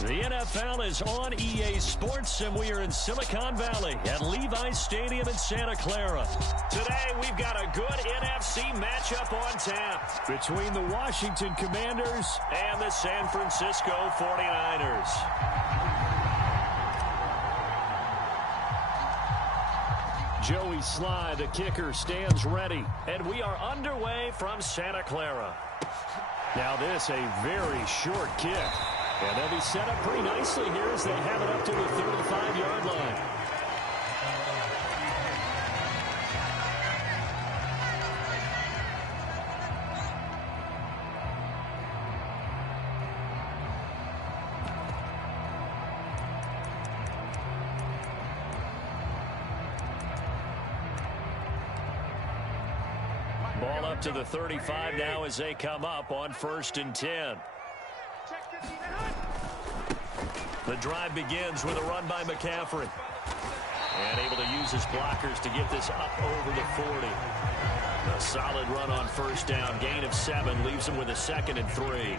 The NFL is on EA Sports, and we are in Silicon Valley at Levi's Stadium in Santa Clara. Today, we've got a good NFC matchup on tap between the Washington Commanders and the San Francisco 49ers. Joey Sly, the kicker, stands ready, and we are underway from Santa Clara. Now this, a very short kick. And they'll be set up pretty nicely here as they have it up to the 35-yard line. Ball up to the 35 now as they come up on 1st and 10. The drive begins with a run by McCaffrey. And able to use his blockers to get this up over the 40. A solid run on 1st down. Gain of 7 leaves him with a 2nd and 3.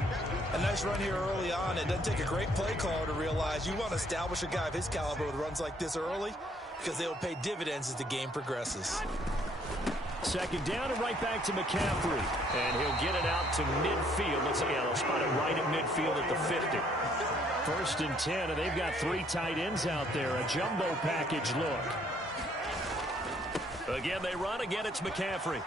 A nice run here early on. It doesn't take a great play caller to realize you want to establish a guy of his caliber with runs like this early because they will pay dividends as the game progresses. 2nd down and right back to McCaffrey. And he'll get it out to midfield. Let's see, they'll spot it right at midfield at the 50. 1st and 10, and they've got 3 tight ends out there. A jumbo package look. Again, they run. Again, it's McCaffrey.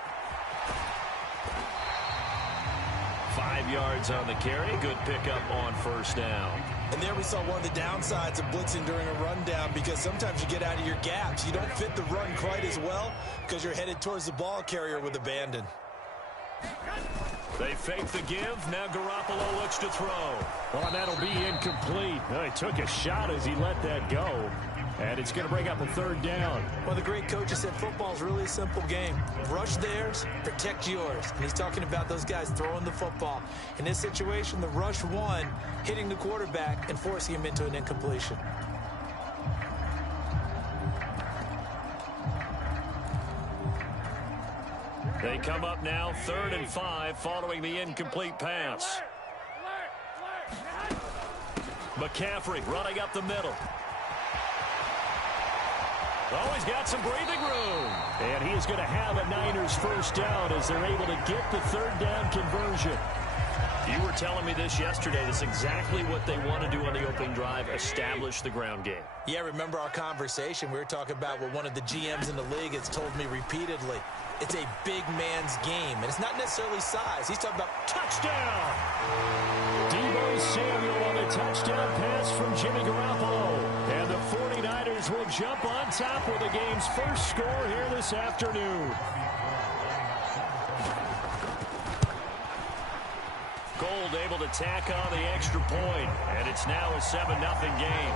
5 yards on the carry. Good pickup on 1st down. And there we saw one of the downsides of blitzing during a rundown because sometimes you get out of your gaps. You don't fit the run quite as well because you're headed towards the ball carrier with abandon. They fake the give. Now Garoppolo looks to throw. Oh, that'll be incomplete. He took a shot as he let that go. And it's going to bring up a 3rd down. Well, the great coach said football's really a simple game. Rush theirs, protect yours. And he's talking about those guys throwing the football. In this situation, the rush won, hitting the quarterback and forcing him into an incompletion. They come up now 3rd and 5 following the incomplete pass. McCaffrey running up the middle. Oh, he's got some breathing room. And he is going to have a Niners 1st down as they're able to get the 3rd down conversion. You were telling me this yesterday. That's exactly what they want to do on the opening drive, establish the ground game. Yeah, remember our conversation. We were talking about what one of the GMs in the league has told me repeatedly. It's a big man's game, and it's not necessarily size. He's talking about touchdown. Deebo Samuel on a touchdown pass from Jimmy Garoppolo. And the 49ers will jump on top with the game's first score here this afternoon. Gold able to tack on the extra point, and it's now a 7-0 game.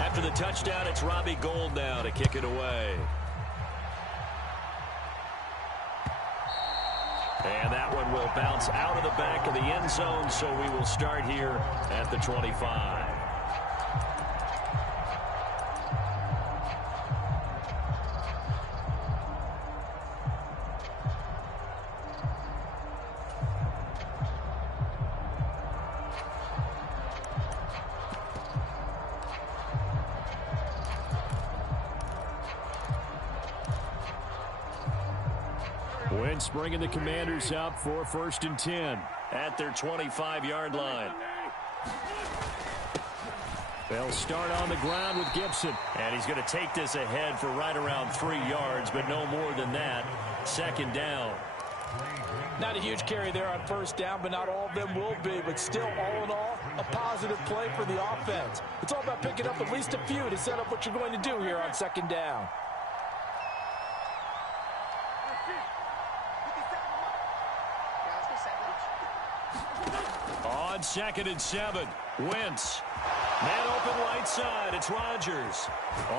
After the touchdown, it's Robbie Gould now to kick it away. And that one will bounce out of the back of the end zone, so we will start here at the 25. Wentz bringing the Commanders up for 1st and 10 at their 25-yard line. They'll start on the ground with Gibson. And he's going to take this ahead for right around 3 yards, but no more than that. 2nd down. Not a huge carry there on 1st down, but not all of them will be. But still, all in all, a positive play for the offense. It's all about picking up at least a few to set up what you're going to do here on 2nd down. On 2nd and 7, Wentz. Man open right side. It's Rodgers.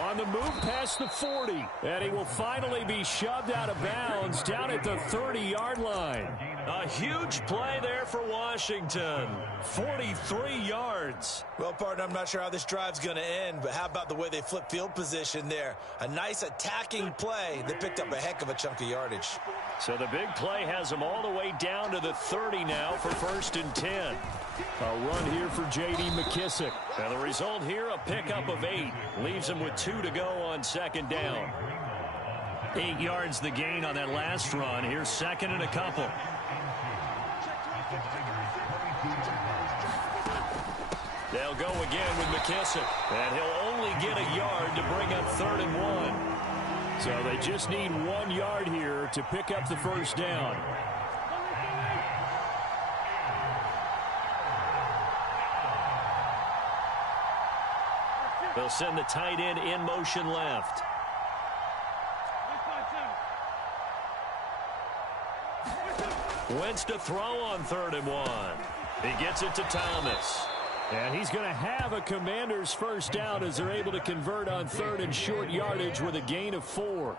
On the move past the 40. And he will finally be shoved out of bounds down at the 30-yard line. A huge play there for Washington. 43 yards. Well, partner, I'm not sure how this drive's going to end, but how about the way they flip field position there? A nice attacking play. They picked up a heck of a chunk of yardage. So the big play has them all the way down to the 30 now for 1st and 10. A run here for J.D. McKissick. And the result here, a pickup of 8. Leaves him with 2 to go on 2nd down. 8 yards the gain on that last run. Here's 2nd and a couple. They'll go again with McKissick. And he'll only get a yard to bring up 3rd and 1. So they just need 1 yard here to pick up the 1st down. They'll send the tight end in motion left. Wentz to throw on 3rd and 1. He gets it to Thomas. And he's going to have a Commanders 1st down as they're able to convert on 3rd and short yardage with a gain of 4.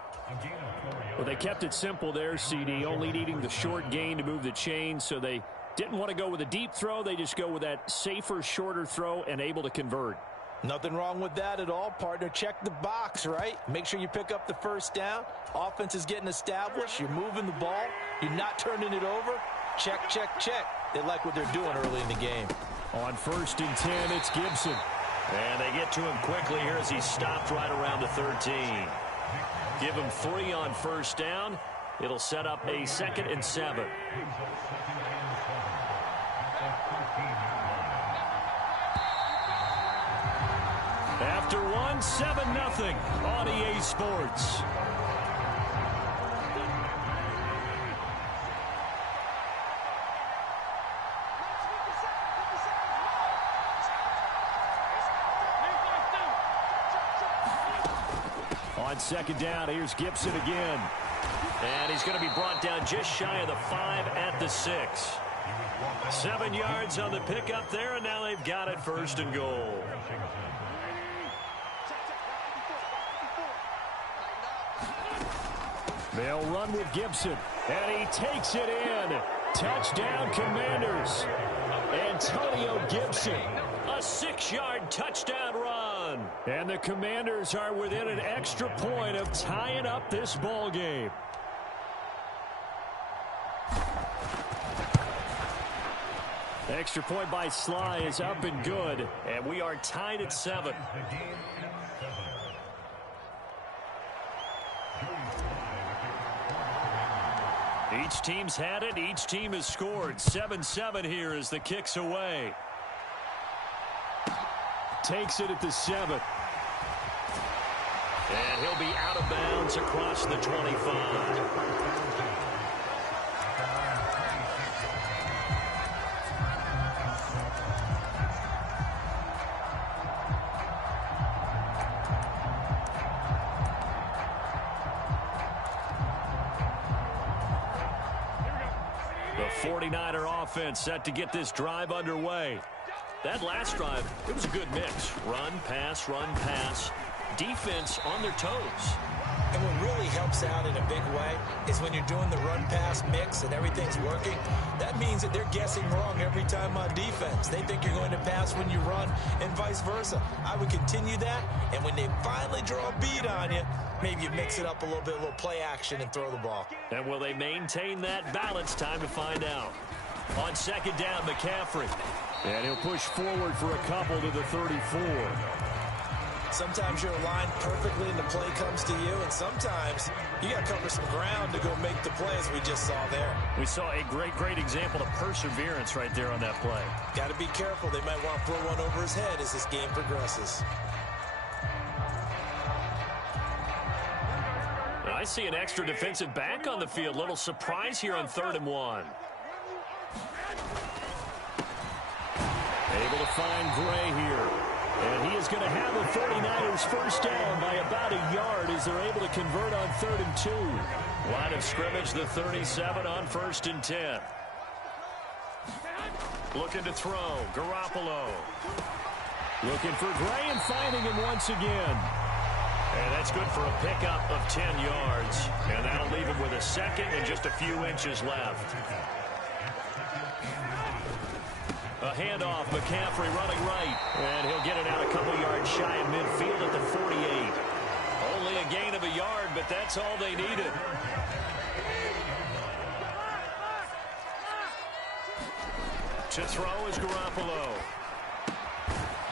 Well, they kept it simple there, CD, only needing the short gain to move the chain, so they didn't want to go with a deep throw. They just go with that safer, shorter throw and able to convert. Nothing wrong with that at all, partner. Check the box, right? Make sure you pick up the 1st down. Offense is getting established. You're moving the ball. You're not turning it over. Check, check, check. They like what they're doing early in the game. On 1st and 10, it's Gibson. And they get to him quickly here as he stopped right around the 13. Give him 3 on 1st down. It'll set up a 2nd and 7. After 1, 7-0 on EA Sports. On 2nd down, here's Gibson again. And he's going to be brought down just shy of the 5 at the 6. 7 yards on the pickup there, and now they've got it 1st and goal. They'll run with Gibson, and he takes it in. Touchdown, Commanders. Antonio Gibson, a 6-yard touchdown run. And the Commanders are within an extra point of tying up this ball game. The extra point by Sly is up and good, and we are tied at 7. Each team's had it. Each team has scored. 7-7 here as the kick's away. Takes it at the 7. And he'll be out of bounds across the 25. The 49er offense set to get this drive underway. That last drive, it was a good mix. Run, pass, defense on their toes. And what really helps out in a big way is when you're doing the run-pass mix and everything's working, that means that they're guessing wrong every time on defense. They think you're going to pass when you run and vice versa. I would continue that, and when they finally draw a bead on you, maybe you mix it up a little bit, a little play action and throw the ball. And will they maintain that balance? Time to find out. On 2nd down, McCaffrey. And he'll push forward for a couple to the 34. Sometimes you're aligned perfectly and the play comes to you, and sometimes you got to cover some ground to go make the play, as we just saw there. We saw a great example of perseverance right there on that play. Got to be careful. They might want to throw one over his head as this game progresses. I see an extra defensive back on the field. Little surprise here on 3rd and 1. Able to find Gray here. And he is going to have the 49ers 1st down by about a yard as they're able to convert on 3rd and 2. Line of scrimmage, the 37 on 1st and 10. Looking to throw, Garoppolo. Looking for Gray and finding him once again. And that's good for a pickup of 10 yards. And that'll leave him with a second and just a few inches left. A handoff, McCaffrey running right. And he'll get it out a couple yards shy of midfield at the 48. Only a gain of a yard, but that's all they needed. To throw is Garoppolo.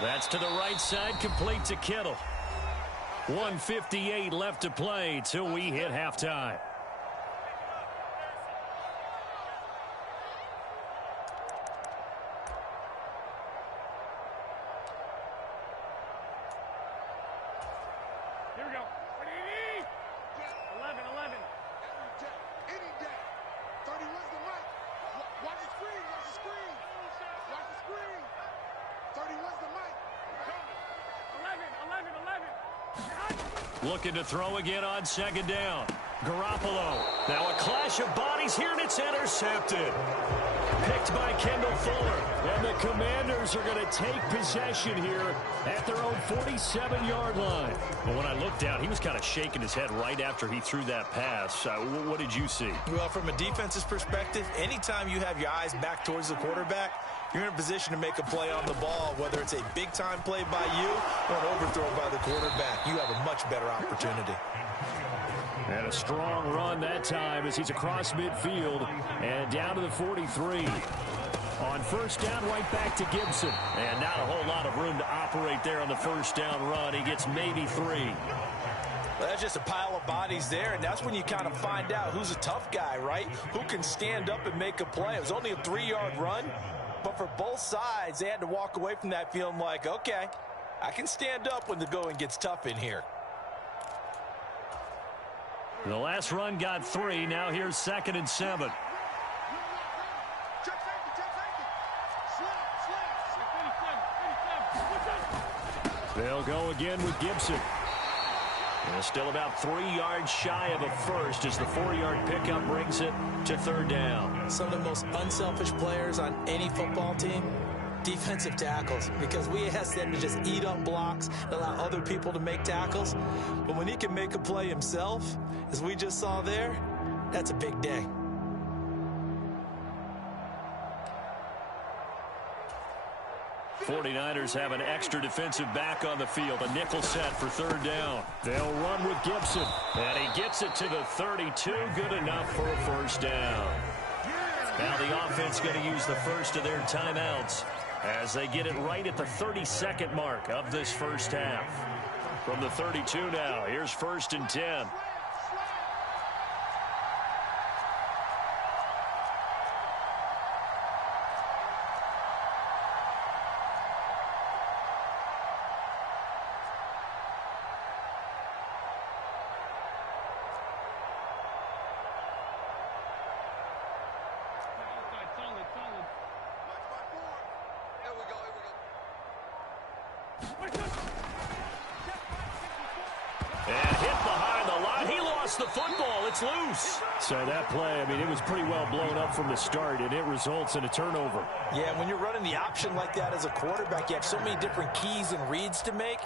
That's to the right side, complete to Kittle. 1:58 left to play till we hit halftime. Here we go. 11. Any day. 31's the mic. Watch the screen. Watch the screen. Watch the screen. 31's the mic. 11. Looking to throw again on second down. Garoppolo. Now a clash of bodies here, and it's intercepted. Picked by Kendall Fuller. And the Commanders are going to take possession here at their own 47-yard line. But when I looked down, he was kind of shaking his head right after he threw that pass. What did you see? Well, from a defense's perspective, anytime you have your eyes back towards the quarterback, you're in a position to make a play on the ball, whether it's a big-time play by you or an overthrow by the quarterback. You have a much better opportunity. And a strong run that time as he's across midfield and down to the 43. On first down, right back to Gibson. And not a whole lot of room to operate there on the first down run. He gets maybe 3. Well, that's just a pile of bodies there, and that's when you kind of find out who's a tough guy, right? Who can stand up and make a play. It was only a 3-yard run, but for both sides, they had to walk away from that feeling like, okay, I can stand up when the going gets tough in here. The last run got 3. Now here's 2nd and 7. Check safety. Slap. They'll go again with Gibson. And still about 3 yards shy of a first as the 4-yard pickup brings it to third down. Some of the most unselfish players on any football team, defensive tackles, because we ask them to just eat up blocks and allow other people to make tackles. But when he can make a play himself, as we just saw there, that's a big day. '49ers have an extra defensive back on the field. A nickel set for third down. They'll run with Gibson. And he gets it to the 32. Good enough for a first down. Now the offense going to use the first of their timeouts as they get it right at the 32nd mark of this first half. From the 32 now, here's 1st and 10. The football, it's loose. So that play, I mean, it was pretty well blown up from the start, and it results in a turnover. Yeah, when you're running the option like that as a quarterback, you have so many different keys and reads to make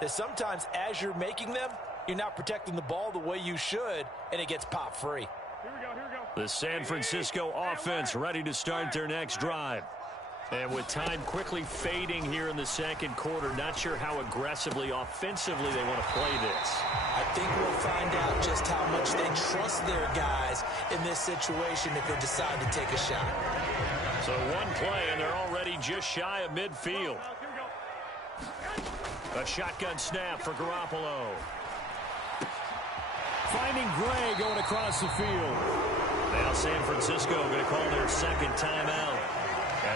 that sometimes as you're making them, you're not protecting the ball the way you should, and it gets popped free. Here we go. The San Francisco offense ready to start their next drive. And with time quickly fading here in the second quarter, not sure how aggressively, offensively they want to play this. I think we'll find out just how much they trust their guys in this situation if they decide to take a shot. So one play, and they're already just shy of midfield. A shotgun snap for Garoppolo. Finding Gray going across the field. Now San Francisco going to call their second timeout,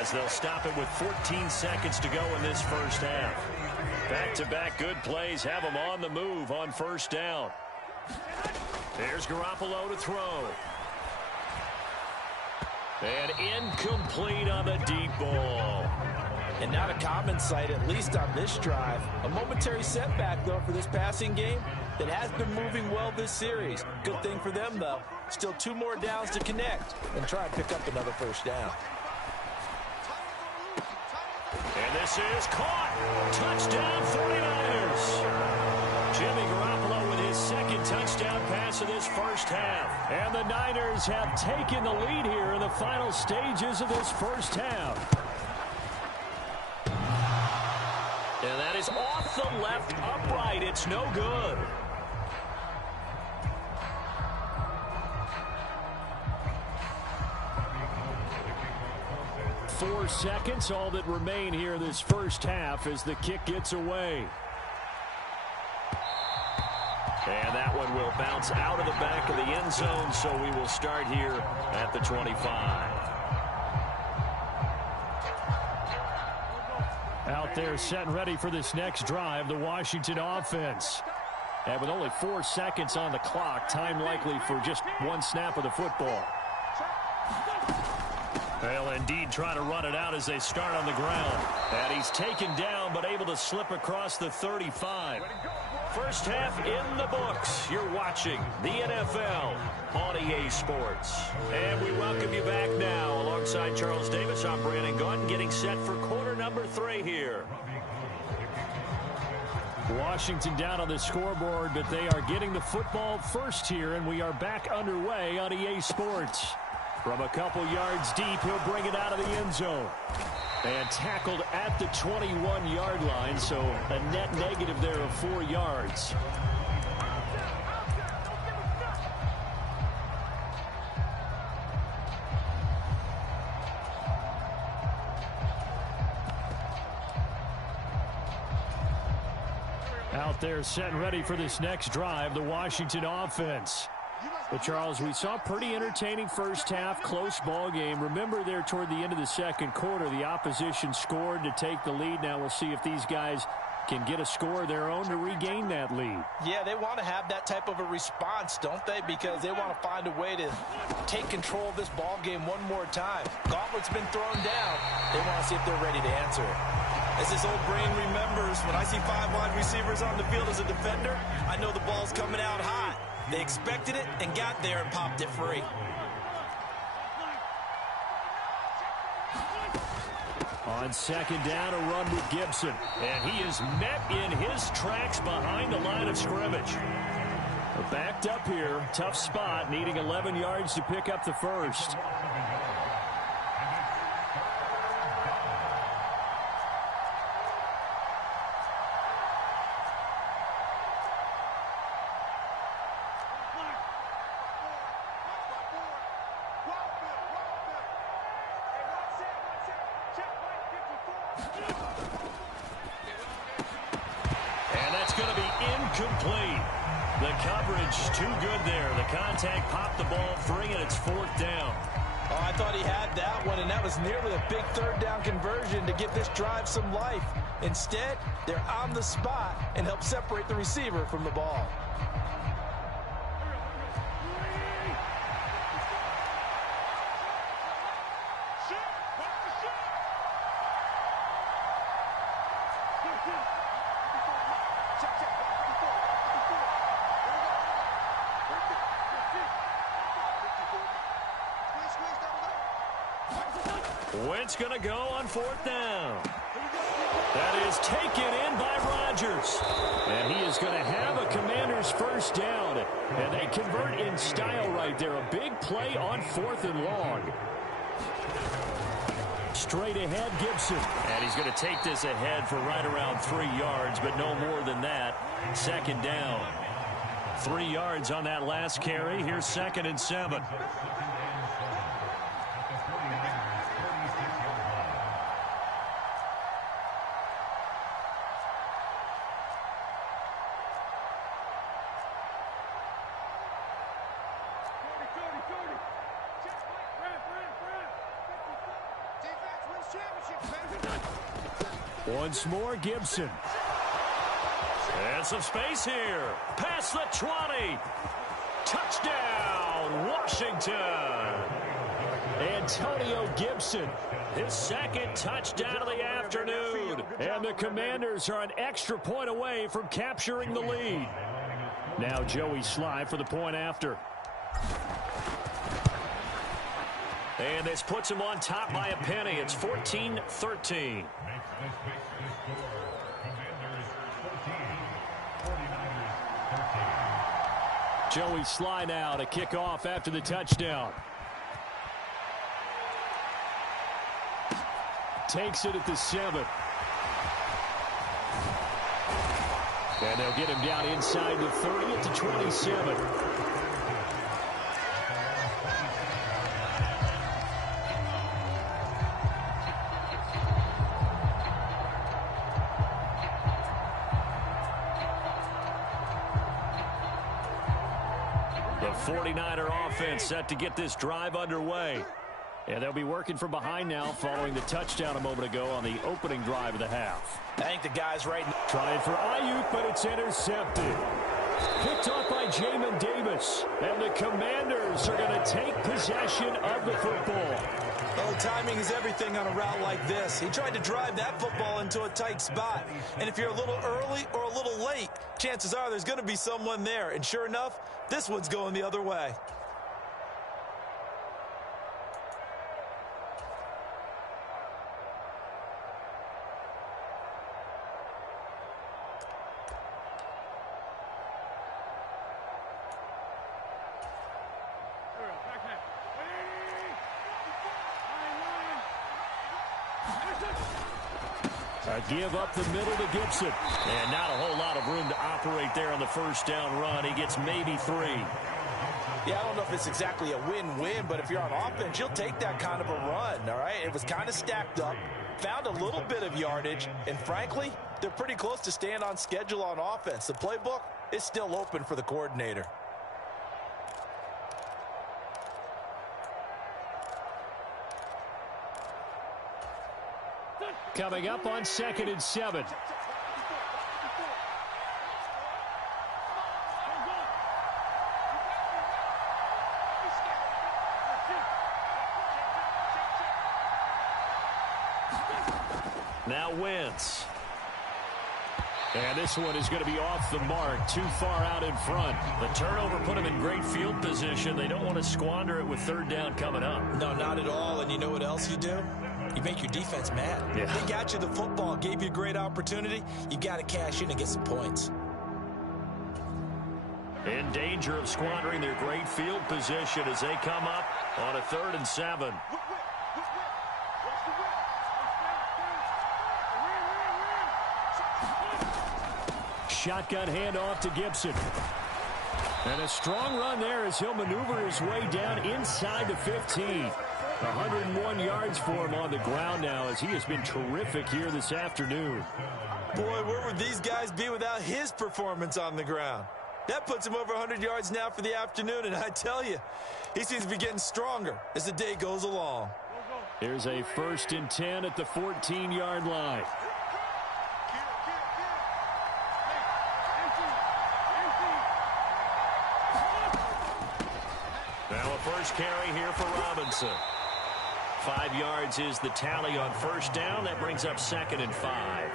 as they'll stop it with 14 seconds to go in this first half. Back-to-back good plays have them on the move on first down. There's Garoppolo to throw. And incomplete on the deep ball. And not a common sight, at least on this drive. A momentary setback, though, for this passing game that has been moving well this series. Good thing for them, though. Still 2 more downs to connect and try and pick up another first down. And this is caught. Touchdown 49ers. Jimmy Garoppolo with his second touchdown pass of this first half. And the Niners have taken the lead here in the final stages of this first half. And that is off the left upright. It's no good. 4 seconds, all that remain here this first half as the kick gets away. And that one will bounce out of the back of the end zone, so we will start here at the 25. Out there set and ready for this next drive, the Washington offense. And with only 4 seconds on the clock, time likely for just one snap of the football. They'll indeed try to run it out as they start on the ground. And he's taken down but able to slip across the 35. First half in the books. You're watching the NFL on EA Sports. And we welcome you back now. Alongside Charles Davis, I'm Brandon Gaudin, getting set for quarter number 3 here. Washington down on the scoreboard, but they are getting the football first here, and we are back underway on EA Sports. From a couple yards deep, he'll bring it out of the end zone. And tackled at the 21-yard line, so a net negative there of 4 yards. Out there set and ready for this next drive, the Washington offense. But, Charles, we saw a pretty entertaining first half, close ball game. Remember there toward the end of the second quarter, the opposition scored to take the lead. Now we'll see if these guys can get a score of their own to regain that lead. Yeah, they want to have that type of a response, don't they? Because they want to find a way to take control of this ball game one more time. Gauntlet's been thrown down. They want to see if they're ready to answer it. As this old brain remembers, when I see 5 wide receivers on the field as a defender, I know the ball's coming out hot. They expected it and got there and popped it free. On second down, a run with Gibson. And he is met in his tracks behind the line of scrimmage. Backed up here, tough spot, needing 11 yards to pick up the first. Incomplete. The coverage too good there. The contact popped the ball free, and it's 4th down. Oh, I thought he had that one, and that was nearly a big 3rd down conversion to give this drive some life. Instead, they're on the spot and help separate the receiver from the ball. Wentz going to go on 4th down. That is taken in by Rodgers. And he is going to have a Commander's first down. And they convert in style right there. A big play on 4th and long. Straight ahead, Gibson. And he's going to take this ahead for right around 3 yards, but no more than that. Second down. 3 yards on that last carry. Here's 2nd and 7. Once more, Gibson. And some space here. Past the 20. Touchdown, Washington. Antonio Gibson, his 2nd touchdown of the afternoon. And the Commanders are an extra point away from capturing the lead. Now Joey Sly for the point after. And this puts him on top by a penny. It's 14-13. Joey Sly now to kick off after the touchdown. Takes it at the 7. And they'll get him down inside the 30 at the 27. The 49er offense set to get this drive underway. And they'll be working from behind now following the touchdown a moment ago on the opening drive of the half. I think the guy's right. Trying for Ayuk, but it's intercepted. Picked off by Jamin Davis. And the Commanders are going to take possession of the football. Oh, timing is everything on a route like this. He tried to drive that football into a tight spot. And if you're a little early or a little late, chances are there's going to be someone there. And sure enough, this one's going the other way. Give up the middle to Gibson. And not a whole lot of room to operate there on the first down run. He gets maybe 3. Yeah, I don't know if it's exactly a win-win, but if you're on offense, you'll take that kind of a run, all right? It was kind of stacked up, found a little bit of yardage, and frankly, they're pretty close to staying on schedule on offense. The playbook is still open for the coordinator. Coming up on 2nd and 7. Now Wentz. And this one is going to be off the mark, too far out in front. The turnover put him in great field position. They don't want to squander it with 3rd down coming up. No, not at all. And you know what else you do? You make your defense mad. Yeah. They got you the football, gave you a great opportunity. You got to cash in and get some points. In danger of squandering their great field position as they come up on a 3rd and 7. Shotgun handoff to Gibson. And a strong run there as he'll maneuver his way down inside the 15. 101 yards for him on the ground now as he has been terrific here this afternoon. Boy, where would these guys be without his performance on the ground? That puts him over 100 yards now for the afternoon, and I tell you, he seems to be getting stronger as the day goes along. Here's a 1st and 10 at the 14-yard line. Now a first carry here for Robinson. 5 yards is the tally on 1st down. That brings up 2nd and 5.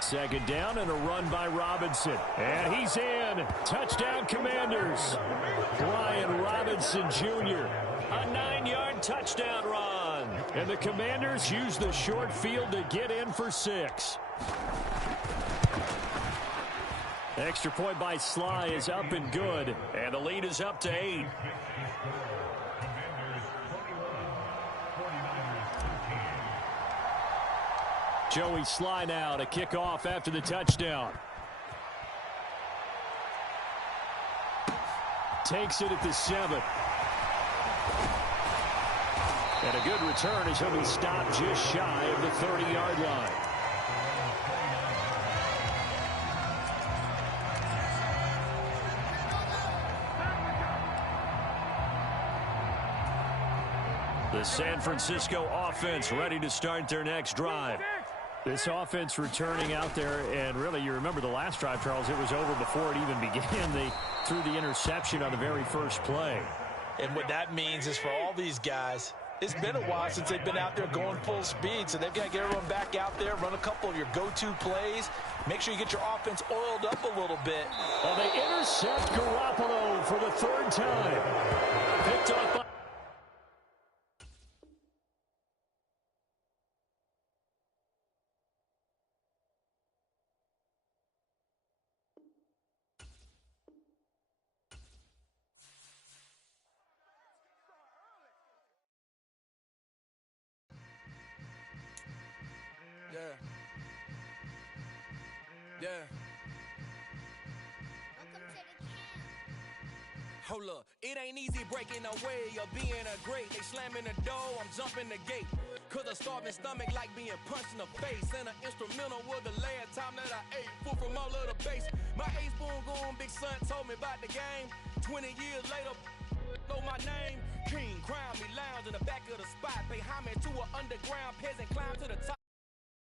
Second down and a run by Robinson. And he's in. Touchdown Commanders. Brian Robinson Jr. A 9-yard touchdown run. And the Commanders use the short field to get in for 6. Extra point by Sly is up and good. And the lead is up to 8. Joey Sly now to kick off after the touchdown. Takes it at the 7. And a good return as he'll be stopped just shy of the 30-yard line. The San Francisco offense ready to start their next drive. This offense returning out there, and really, you remember the last drive, Charles, it was over before it even began. They threw the interception on the very first play. And what that means is for all these guys, It's been a while since they've been out there going full speed, so they've got to get everyone back out there, run a couple of your go-to plays, make sure you get your offense oiled up a little bit. Well, they intercept Garoppolo for the third time. Picked off by... Yeah. Hold up, it ain't easy breaking away or being a great. They slamming the door, I'm jumping the gate. Cause a starving stomach like being punched in the face. And an instrumental was the last time that I ate food from all of the base. My ace boom goon, big son told me about the game. 20 years later, know my name. King, crown me, lounge in the back of the spot. Pay homage to an underground peasant, climb to the top.